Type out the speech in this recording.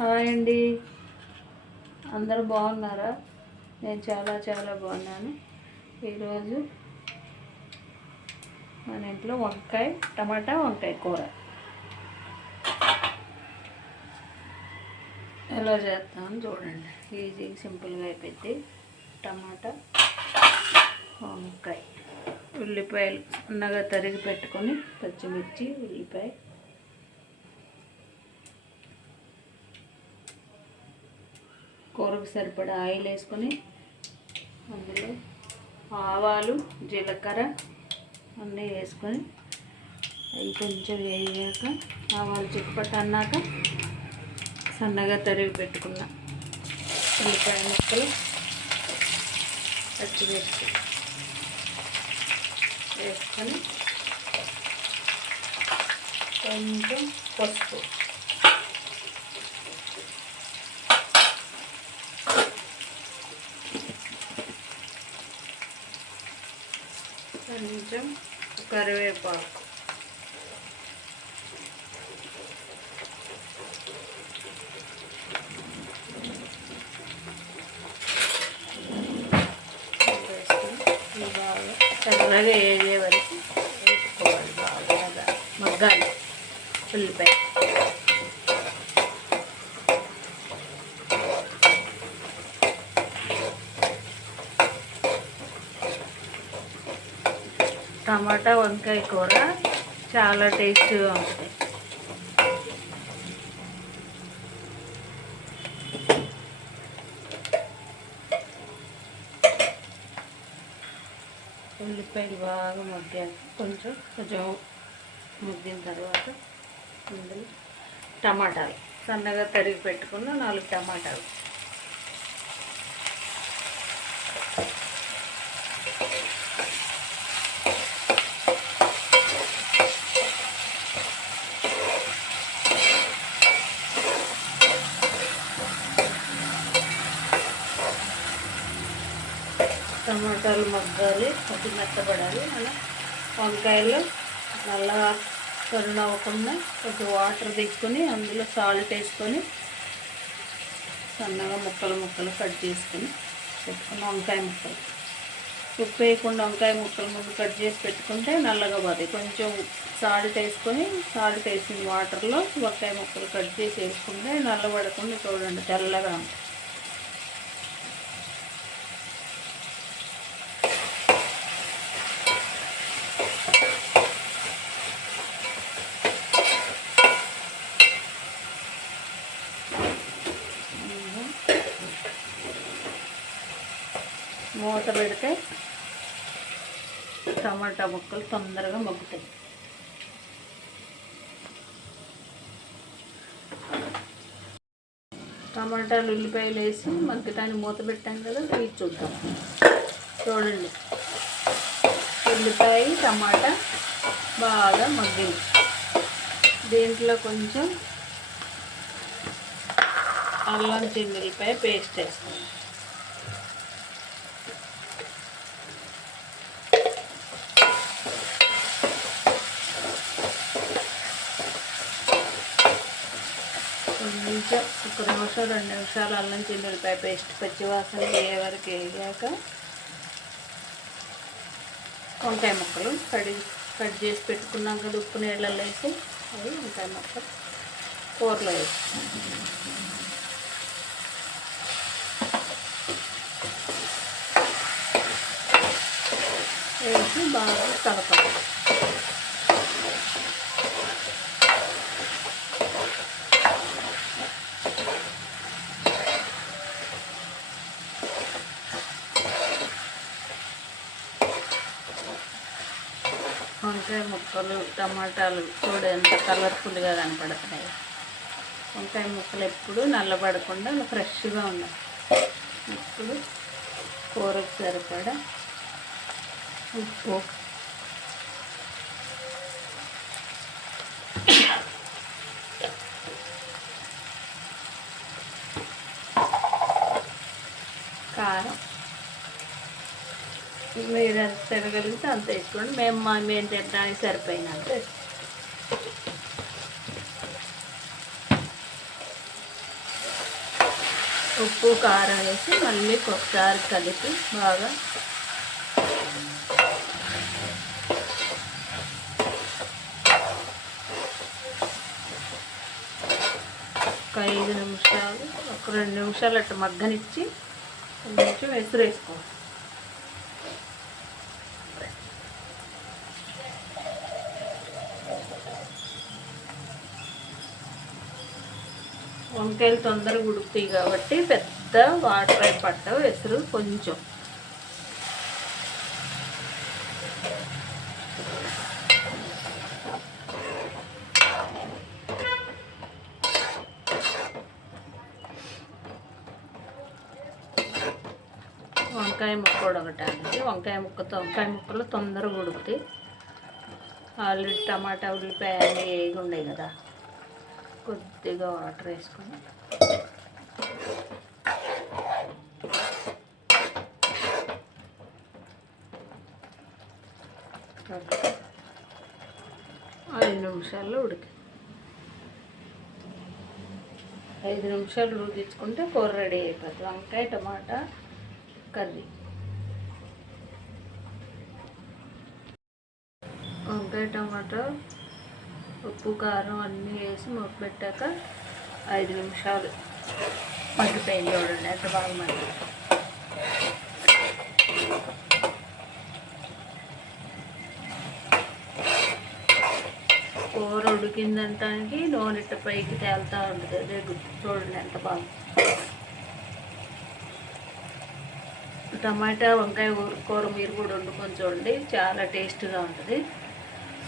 Hi అండి, అందరూ బాగున్నారా? నేను చాలా బాగున్నాను. ఈరోజు మన ఇంట్లో టమాటా వంకాయ కూర ఎలా చేస్తామని చూడండి. ఈజీ సింపుల్గా అయిపోయింది. టమాటా వంకాయ, ఉల్లిపాయలు సన్నగా తరిగి పెట్టుకొని, పచ్చిమిర్చి, ఉల్లిపాయ, కూరకు సరిపడా ఆయిల్ వేసుకొని అందులో ఆవాలు, జీలకర్ర అన్నీ వేసుకొని అవి కొంచెం వేయాక ఆవాలు చిక్కుపట్టు అన్నాక సన్నగా తరిగి పెట్టుకున్న ఉల్లిపాయ ముక్కలు, పచ్చిమిర్చి వేసుకొని కొంచెం పసుపు, కొంచెం కరివేపాకు, బాగా చల్లగా వేగే వరకు వేసుకోవాలి. బాగా మగ్గాలి ఉల్లిపాయ. టమాటా వంకాయ కూర చాలా టేస్టీగా ఉంటుంది. ఉల్లిపాయలు బాగా మగ్గాక కొంచెం మగ్గిన తర్వాత అందులో టమాటాలు సన్నగా తరిగి పెట్టుకున్న 4 టమాటాలు, టమాటాలు మగ్గాలి, అది మెత్తపడాలి. అలా వంకాయలు నల్లగా కరుణ అవ్వకుండా కొంచెం వాటర్ తీసుకొని అందులో సాల్ట్ వేసుకొని సన్నగా ముక్కలు కట్ చేసుకొని పెట్టుకున్న వంకాయ ముక్కలు, ఉప్పు వేయకుండా వంకాయ ముక్కలు ముందు కట్ చేసి పెట్టుకుంటే నల్లగా పోతాయి. కొంచెం సాల్ట్ వేసిన వాటర్లో వంకాయ ముక్కలు కట్ చేసి వేసుకుంటే నల్లబడకుండా చూడండి తెల్లగా ఉంటాయి. మూత పెడితే టమాటా ముక్కలు తొందరగా మగ్గుతాయి. టమాటాలు, ఉల్లిపాయలు వేసి మగ్గటానికి మూత పెట్టాం కదా, తీసి చూద్దాం. చూడండి, ఉల్లిపాయ టమాటా బాగా మగ్గింది. దీంట్లో కొంచెం అల్లం చిన్నులపాయ పేస్ట్ వేస్తాం. కొంచెం 1 నిమిషం 2 నిమిషాలు అల్లం చిన్నులపాయ పేస్ట్ పచ్చివాసన వేగే వరకు వేగాక వంకాయ ముక్కలు కట్ చేసి పెట్టుకున్నాం కదా, ఉప్పు నీళ్ళల్లో వేసి అవి వంకాయ ముక్కలు కూరలో వేసి బాగా కలపాలి. వంకాయ ముక్కలు, టమాటాలు చూడ ఎంత కలర్ఫుల్గా కనపడుతున్నాయి. వంకాయ ముక్కలు ఎప్పుడు నల్లబడకుండా ఫ్రెష్గా ఉన్నాయి. ఇప్పుడు కూరకు సరిపడా ఉప్పు, కారం మీరు ఎంత తినగలిగితే అంత వేసుకోండి. మేము తినడానికి సరిపోయినంత. ఉప్పు కారం వేసి మళ్ళీ ఒకసారి కలిపి బాగా ఒక 5 నిమిషాలు, ఒక 2 నిమిషాలు అట్లా మగ్గనిచ్చి కొంచెం ఎసురు వేసుకోవాలి. వంకాయలు తొందరగా ఉడుకుతాయి కాబట్టి పెద్ద వాటర్ అయి పట్టవు, ఎసురు కొంచెం. వంకాయ ముక్క ఉడకటానికి వంకాయ ముక్కలు తొందరగా ఉడుకుతాయి. ఆల్రెడీ టమాటా ఉల్లిపాయ అన్నీ వేగి ఉన్నాయి కదా, కొద్దిగా వాటర్ వేసుకొని ఐదు నిమిషాల్లో ఉడికి 5 నిమిషాలు ఉడికించుకుంటే కూర రెడీ అయిపోతుంది. వంకాయ టమాటా కర్రీ. వంకాయ టమాటా ఉప్పు కారం అన్నీ వేసి మూత పెట్టాక 5 నిమిషాలు మగ్గిపోయింది. చూడండి ఎంత బాగా మగ్గి. కూర ఉడికిందంటానికి నూనె పైకి తేలుతూ ఉంటుంది. అదే గుర్తు. చూడండి ఎంత బాగా. టమాటా వంకాయ కూర మీరు కూడా వండుకొని చూడండి, చాలా టేస్ట్గా ఉంటుంది.